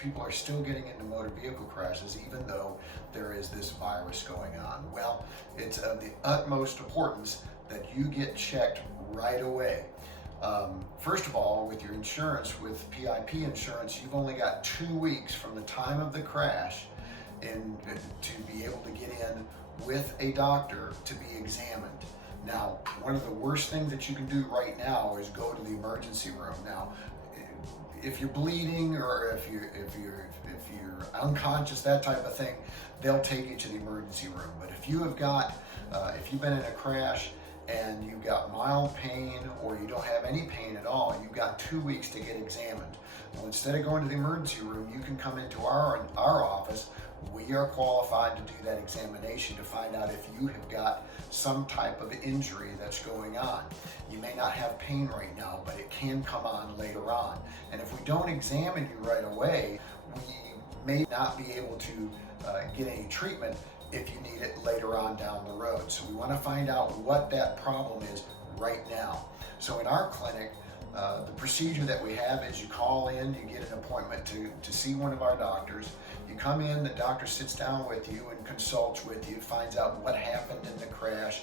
People are still getting into motor vehicle crashes even though there is this virus going on. Well, it's of the utmost importance that you get checked right away. First of all, with your insurance, with PIP insurance, you've only got 2 weeks from the time of the crash to be able to get in with a doctor to be examined. Now, one of the worst things that you can do right now is go to the emergency room. Now, if you're bleeding or if you're unconscious, that type of thing, they'll take you to the emergency room. But if you've been in a crash and you've got mild pain or you don't have any pain at all, you've got 2 weeks to get examined. Well, instead of going to the emergency room, you can come into our office. We are qualified to do that examination to find out if you have got some type of injury that's going on. You may not have pain right now, but it can come on later on. And if we don't examine you right away, we may not be able to get any treatment if you need it later on down the road. So we want to find out what that problem is right now. So in our clinic, the procedure that we have is you call in, you get an appointment to see one of our doctors. You come in, the doctor sits down with you and consults with you, finds out what happened in the crash,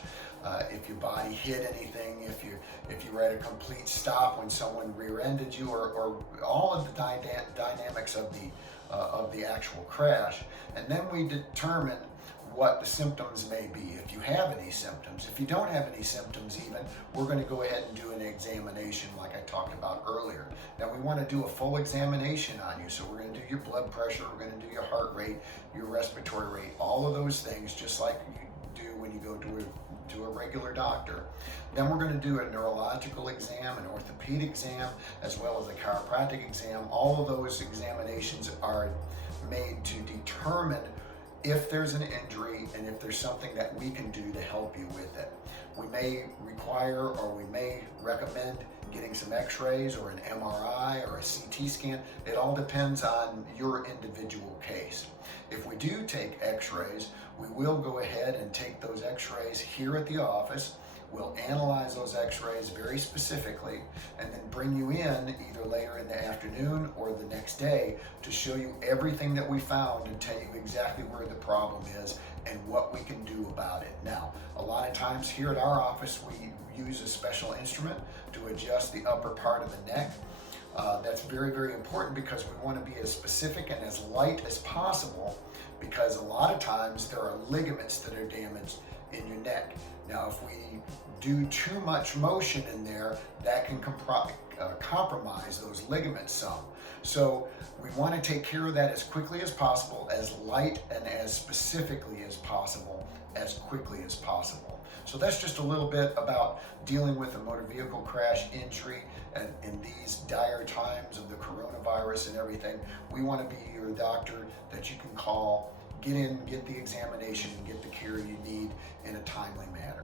if your body hit anything, if you were at a complete stop when someone rear-ended you, or all of the dynamics of the actual crash. And then we determine what the symptoms may be, if you have any symptoms. If you don't have any symptoms even, we're going to go ahead and do an examination like I talked about earlier. Now we want to do a full examination on you, so we're going to do your blood pressure, we're going to do your heart rate, your respiratory rate, all of those things, just like you do when you go to a regular doctor. Then we're going to do a neurological exam, an orthopedic exam, as well as a chiropractic exam. All of those examinations are made to determine if there's an injury and if there's something that we can do to help you with it. We may require or we may recommend getting some x-rays or an MRI or a CT scan. It all depends on your individual case. If we do take x-rays, we will go ahead and take those x-rays here at the office. We'll analyze those x-rays very specifically and then bring you in either later in the afternoon or the next day to show you everything that we found and tell you exactly where the problem is and what we can do about it. Now, a lot of times here at our office, we use a special instrument to adjust the upper part of the neck. That's very, very important because we want to be as specific and as light as possible, because a lot of times there are ligaments that are damaged in your neck. Now, if we do too much motion in there, that can compromise those ligaments some. So we want to take care of that as quickly as possible, as light and as specifically as possible, as quickly as possible. So that's just a little bit about dealing with a motor vehicle crash injury and in these dire times of the coronavirus and everything. We want to be your doctor that you can call, get in, get the examination, and get the care you need in a timely manner.